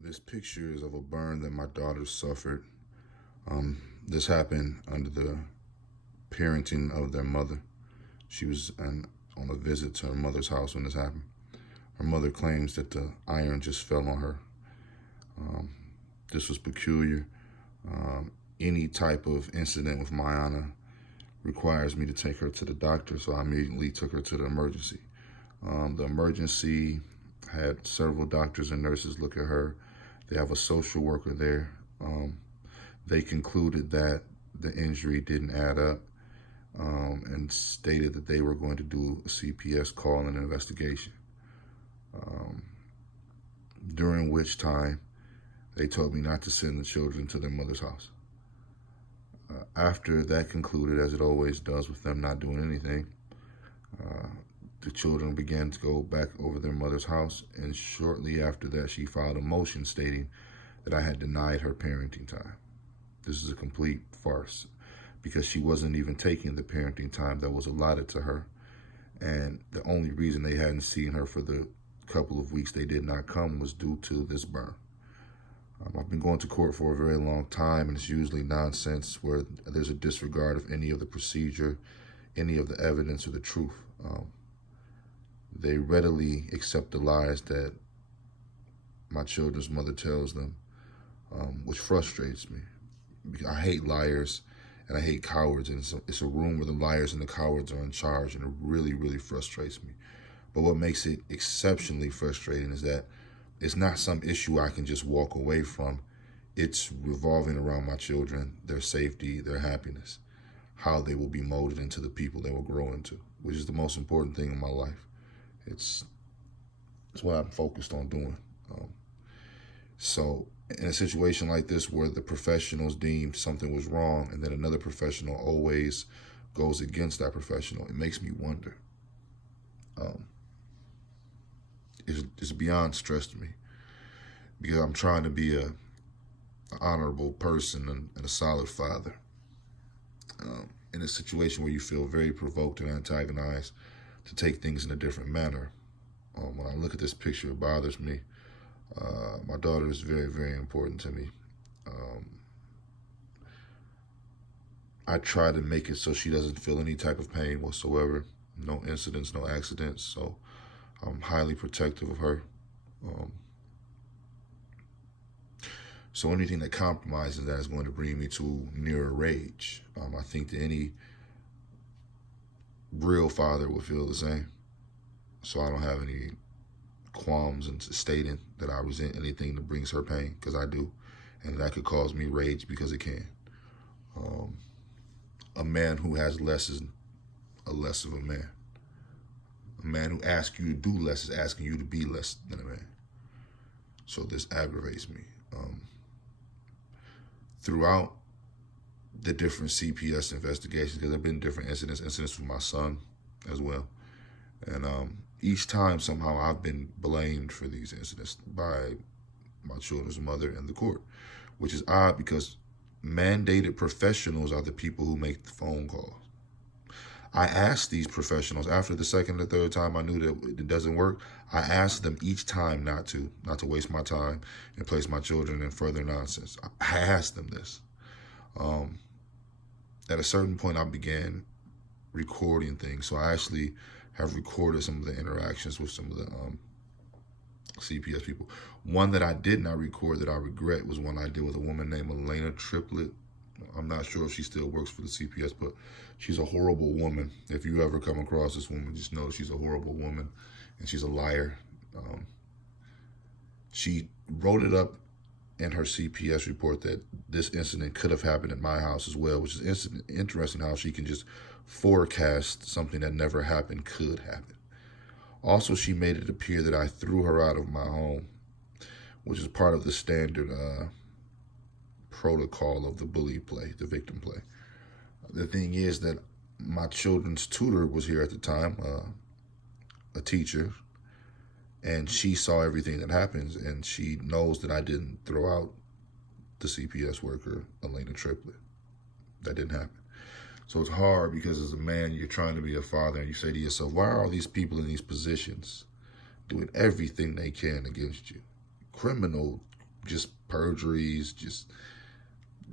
This picture is of a burn that my daughter suffered. This happened under the parenting of their mother. She was on a visit to her mother's house when this happened. Her mother claims that the iron just fell on her. This was peculiar. Any type of incident with Mayana requires me to take her to the doctor, so I immediately took her to the emergency. The emergency had several doctors and nurses look at her. They have a social worker there. They concluded that the injury didn't add up and stated that they were going to do a CPS call and an investigation. During which time they told me not to send the children to their mother's house. After that concluded, as it always does with them not doing anything, the children began to go back over their mother's house, and shortly after that, she filed a motion stating that I had denied her parenting time. This is a complete farce because she wasn't even taking the parenting time that was allotted to her, and the only reason they hadn't seen her for the couple of weeks they did not come was due to this burn. I've been going to court for a very long time, and it's usually nonsense where there's a disregard of any of the procedure, any of the evidence, or the truth. They readily accept the lies that my children's mother tells them, which frustrates me. I hate liars and I hate cowards, and it's a room where the liars and the cowards are in charge, and it really, really frustrates me. But what makes it exceptionally frustrating is that it's not some issue I can just walk away from. It's revolving around my children, their safety, their happiness, how they will be molded into the people they will grow into, which is the most important thing in my life. It's what I'm focused on doing. So in a situation like this where the professionals deemed something was wrong and then another professional always goes against that professional, it makes me wonder. It's beyond stress to me because I'm trying to be an honorable person and a solid father. In a situation where you feel very provoked and antagonized to take things in a different manner, when I look at this picture, it bothers me. My daughter is very, very important to me. I try to make it so she doesn't feel any type of pain whatsoever. No incidents, no accidents. So I'm highly protective of her. So anything that compromises that is going to bring me to nearer rage. I think that any real father would feel the same. So I don't have any qualms in stating that I resent anything that brings her pain, because I do. And that could cause me rage because it can. A man who has less is a less of a man. A man who asks you to do less is asking you to be less than a man. So this aggravates me. Throughout the different CPS investigations, because there have been different incidents with my son as well. And each time somehow I've been blamed for these incidents by my children's mother and the court, which is odd because mandated professionals are the people who make the phone calls. I asked these professionals after the second or third time I knew that it doesn't work. I asked them each time not to waste my time and place my children in further nonsense. I asked them this. At a certain point, I began recording things. So I actually have recorded some of the interactions with some of the CPS people. One that I did not record that I regret was one I did with a woman named Elena Triplett. I'm not sure if she still works for the CPS, but she's a horrible woman. If you ever come across this woman, just know she's a horrible woman and she's a liar. She wrote it up in her CPS report that this incident could have happened at my house as well, which is interesting how she can just forecast something that never happened could happen. Also, she made it appear that I threw her out of my home, which is part of the standard protocol of the bully play, the victim play. The thing is that my children's tutor was here at the time, a teacher, and she saw everything that happens, and she knows that I didn't throw out the CPS worker, Elena Triplett. That didn't happen. So it's hard because as a man, you're trying to be a father, and you say to yourself, why are all these people in these positions doing everything they can against you? Criminal just perjuries, just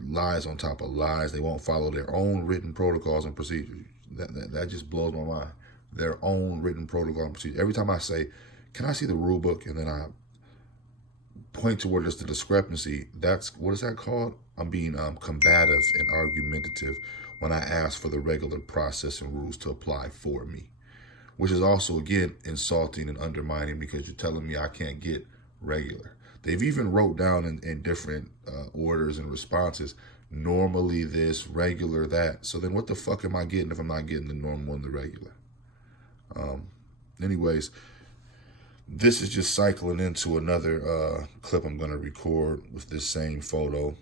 lies on top of lies. They won't follow their own written protocols and procedures. That just blows my mind. Their own written protocol and procedure. Every time I say, can I see the rule book? And then I point to where there's the discrepancy. That's, what is that called? I'm being combative and argumentative when I ask for the regular process and rules to apply for me, which is also, again, insulting and undermining because you're telling me I can't get regular. They've even wrote down in different orders and responses, normally this, regular that. So then what the fuck am I getting if I'm not getting the normal and the regular? Anyways, this is just cycling into another clip I'm going to record with this same photo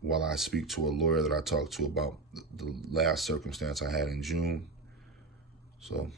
while I speak to a lawyer that I talked to about the last circumstance I had in June. So